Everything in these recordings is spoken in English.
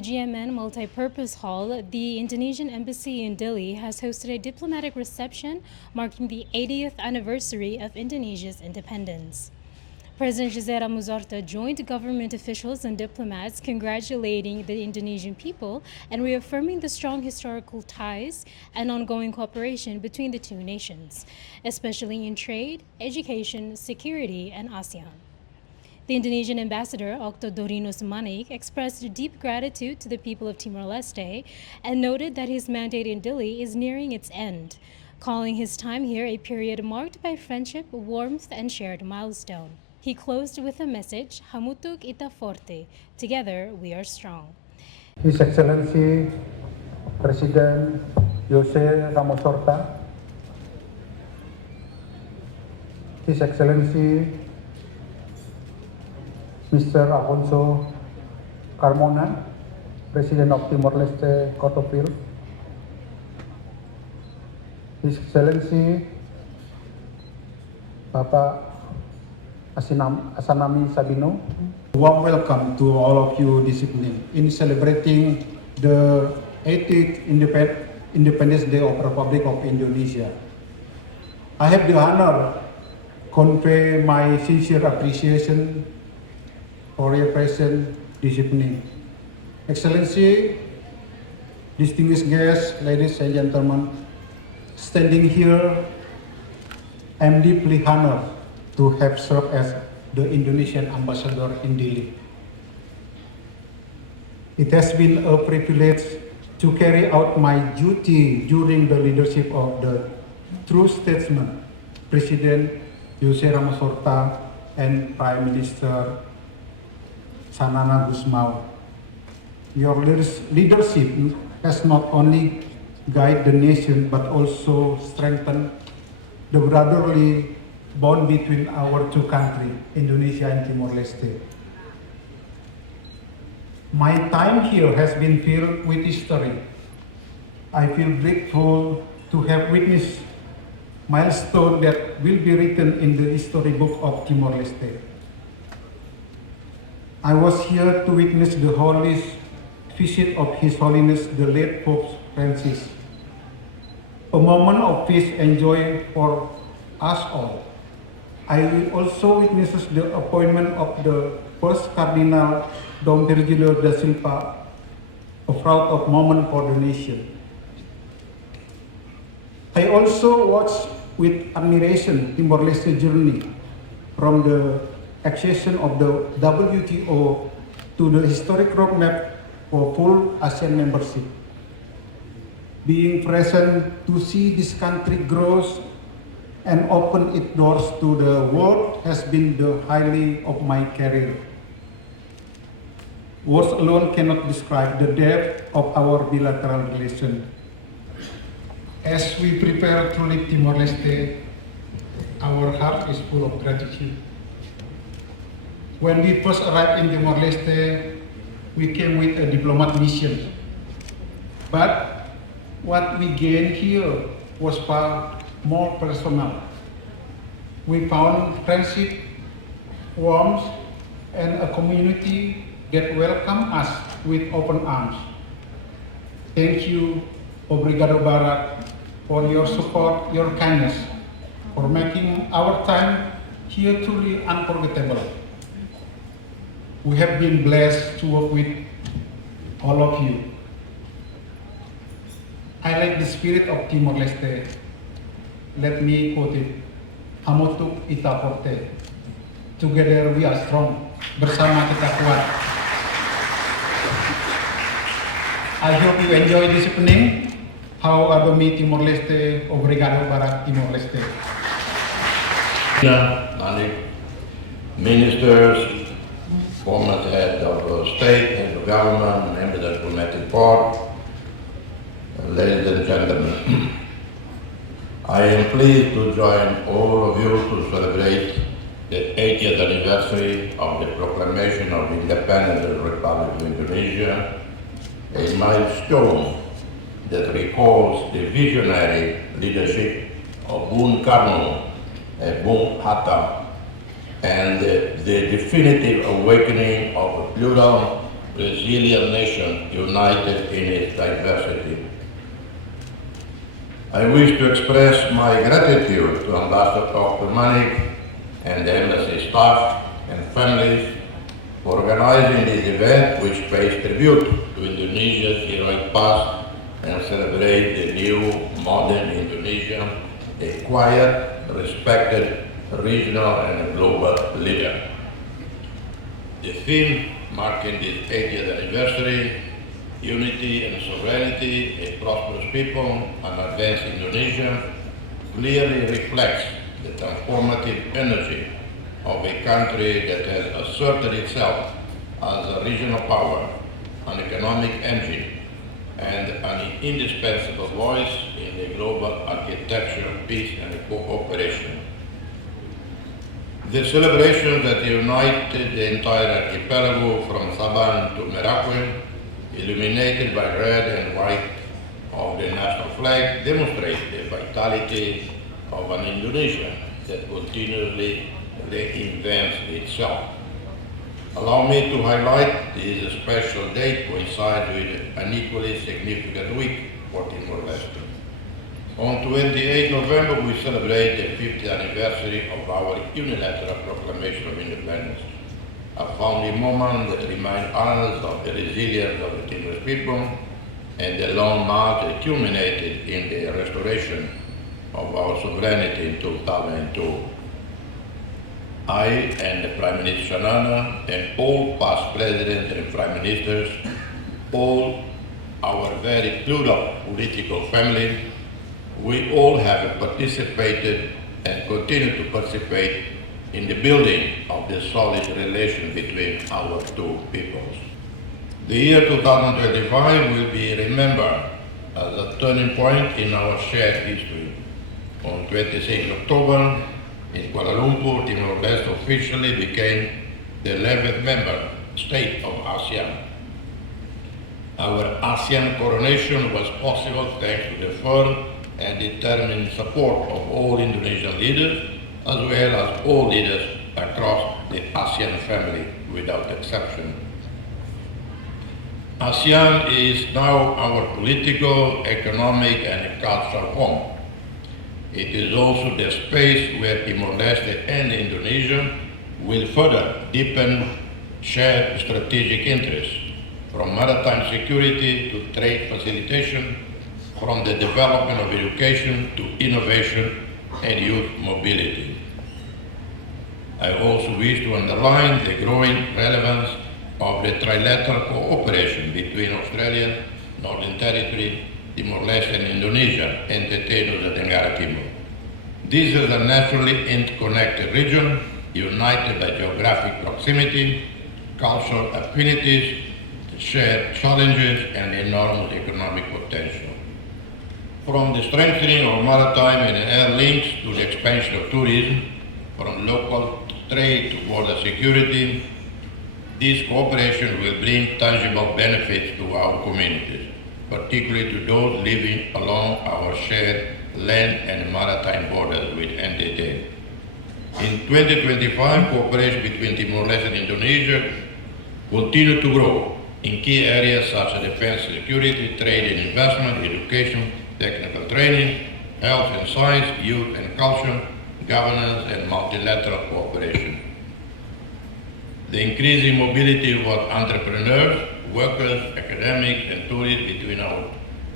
the GMN Multi-Purpose Hall, the Indonesian Embassy in Dili has hosted a diplomatic reception marking the 80th anniversary of Indonesia's independence. President José Ramos-Horta joined government officials and diplomats congratulating the Indonesian people and reaffirming the strong historical ties and ongoing cooperation between the two nations, especially in trade, education, security, and ASEAN. The Indonesian Ambassador, Okto Dorinus Manik, expressed deep gratitude to the people of Timor-Leste and noted that his mandate in Dili is nearing its end, calling his time here a period marked by friendship, warmth, and shared milestone. He closed with a message, Hamutuk ita forte, together we are strong. His Excellency President José Ramos-Horta, His Excellency Mr. Alfonso Carmona, President of Timor-Leste Kotopil, His Excellency Bapak Asanami Sabino. Warm welcome to all of you this evening in celebrating the 80th Independence Day of Republic of Indonesia. I have the honor to convey my sincere appreciation for your presence this evening. Excellency, distinguished guests, ladies and gentlemen, standing here, I am deeply honored to have served as the Indonesian Ambassador in Dili. It has been a privilege to carry out my duty during the leadership of the true statesman, President José Ramos-Horta and Prime Minister Sanana Gusmao. Your leadership has not only guided the nation but also strengthened the brotherly bond between our two countries, Indonesia and Timor-Leste. My time here has been filled with history. I feel grateful to have witnessed milestones that will be written in the history book of Timor-Leste. I was here to witness the holy visit of His Holiness the late Pope Francis, a moment of peace and joy for us all. I will also witness the appointment of the first Cardinal Dom Virgilio da Silva, a proud moment for the nation. I also watched with admiration Timor-Leste journey from the accession of the WTO to the historic roadmap for full ASEAN membership. Being present to see this country grow and open its doors to the world has been the highlight of my career. Words alone cannot describe the depth of our bilateral relation. As we prepare to leave Timor-Leste, our heart is full of gratitude. When we first arrived in Timor-Leste, we came with a diplomat mission. But what we gained here was far more personal. We found friendship, warmth, and a community that welcomed us with open arms. Thank you, Obrigado Barat, for your support, your kindness, for making our time here truly unforgettable. We have been blessed to work with all of you. I like the spirit of Timor-Leste. Let me quote it, Hamutuk ita forte. Together we are strong. Bersama kita kuat. I hope you enjoy this evening. How are mi Timor-Leste? Obrigado para Timor-Leste. Manik, ministers, former head of state, head of government, member of the diplomatic board, ladies and gentlemen. I am pleased to join all of you to celebrate the 80th anniversary of the proclamation of the independence of the Republic of Indonesia, a milestone that recalls the visionary leadership of Bung Karno and Bung Hatta and the definitive awakening of a plural, resilient nation united in its diversity. I wish to express my gratitude to Ambassador Okto Manik and the embassy staff and families for organizing this event, which pays tribute to Indonesia's heroic past and celebrate the new modern Indonesia, a quiet, respected regional and global leader. The theme marking this 80th anniversary, Unity and Sovereignty, a prosperous people, and advanced Indonesia, clearly reflects the transformative energy of a country that has asserted itself as a regional power, an economic engine, and an indispensable voice in the global architecture of peace and cooperation. The celebrations that united the entire archipelago from Sabah to Merauke, illuminated by red and white of the national flag, demonstrate the vitality of an Indonesia that continuously reinvents itself. Allow me to highlight this special date coincides with an equally significant week for Timor-Leste. On 28 November, we celebrate the 50th anniversary of our unilateral proclamation of independence, a founding moment that reminds us of the resilience of the Timorese people and the long march that culminated in the restoration of our sovereignty in 2002. I and the Prime Minister Shanana and all past presidents and prime ministers, all our very plural political family, we all have participated and continue to participate in the building of the solid relation between our two peoples. The year 2025 will be remembered as a turning point in our shared history. On 26 October, in Kuala Lumpur, Timor-Leste officially became the 11th member state of ASEAN. Our ASEAN coronation was possible thanks to the firm and determined support of all Indonesian leaders, as well as all leaders across the ASEAN family without exception. ASEAN is now our political, economic, and cultural home. It is also the space where Timor-Leste and Indonesia will further deepen shared strategic interests, from maritime security to trade facilitation, from the development of education to innovation and youth mobility. I also wish to underline the growing relevance of the trilateral cooperation between Australia, Northern Territory, Timor-Leste and Indonesia, and the Tenggara Timur. This is a naturally interconnected region, united by geographic proximity, cultural affinities, shared challenges, and enormous economic potential. From the strengthening of maritime and air links to the expansion of tourism, from local trade to border security, this cooperation will bring tangible benefits to our communities, particularly to those living along our shared land and maritime borders with NTT. In 2025, cooperation between Timor-Leste and Indonesia continued to grow in key areas such as defense, security, trade and investment, education, technical training, health and science, youth and culture, governance and multilateral cooperation. The increasing mobility of entrepreneurs, workers, academics and tourists between our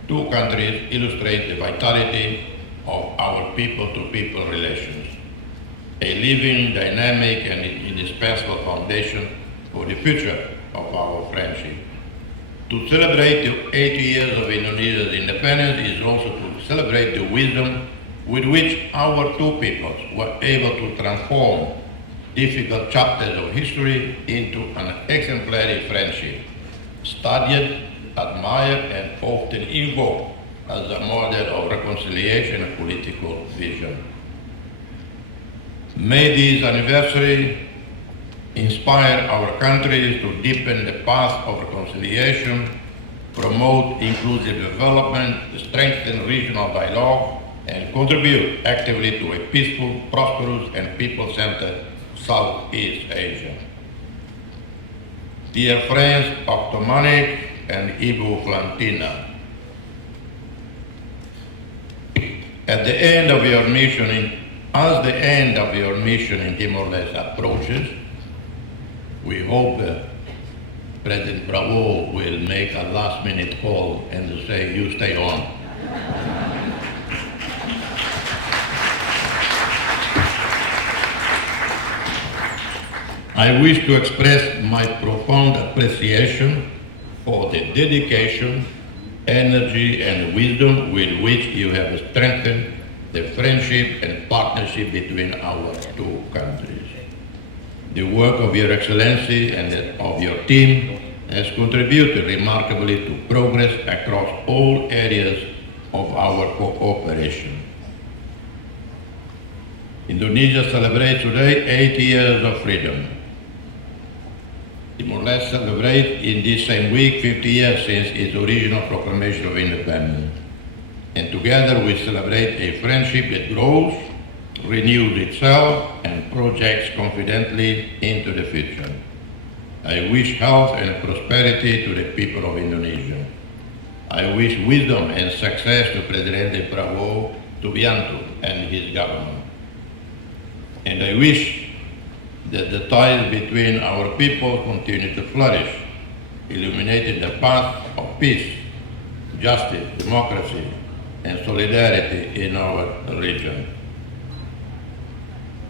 two countries illustrates the vitality of our people-to-people relations, a living, dynamic and indispensable foundation for the future of our friendship. To celebrate the 80 years of Indonesia's independence is also to celebrate the wisdom with which our two peoples were able to transform difficult chapters of history into an exemplary friendship, studied, admired, and often invoked as a model of reconciliation and political vision. May this anniversary inspire our countries to deepen the path of reconciliation, promote inclusive development, strengthen regional dialogue, and contribute actively to a peaceful, prosperous, and people-centered Southeast Asia. Dear friends, Okto Manik and Ibu Flantina, as the end of your mission in Timor-Leste approaches, we hope President Prabowo will make a last-minute call and say, you stay on. I wish to express my profound appreciation for the dedication, energy, and wisdom with which you have strengthened the friendship and partnership between our two countries. The work of Your Excellency and that of your team has contributed remarkably to progress across all areas of our cooperation. Indonesia celebrates today 8 years of freedom. Timor-Leste celebrates in this same week 50 years since its original proclamation of independence. And together we celebrate a friendship that grows, renews itself, and projects confidently into the future. I wish health and prosperity to the people of Indonesia. I wish wisdom and success to President Prabowo Subianto and his government. And I wish that the ties between our people continue to flourish, illuminating the path of peace, justice, democracy, and solidarity in our region.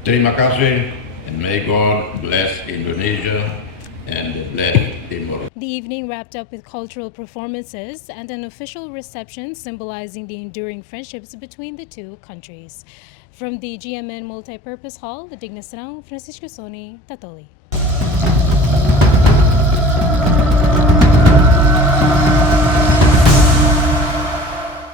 Terima kasih, and may God bless Indonesia and bless Timor. The evening wrapped up with cultural performances and an official reception symbolizing the enduring friendships between the two countries. From the GMN Multi-Purpose Hall, Digna Serang, Francisco Soni, Tatoli.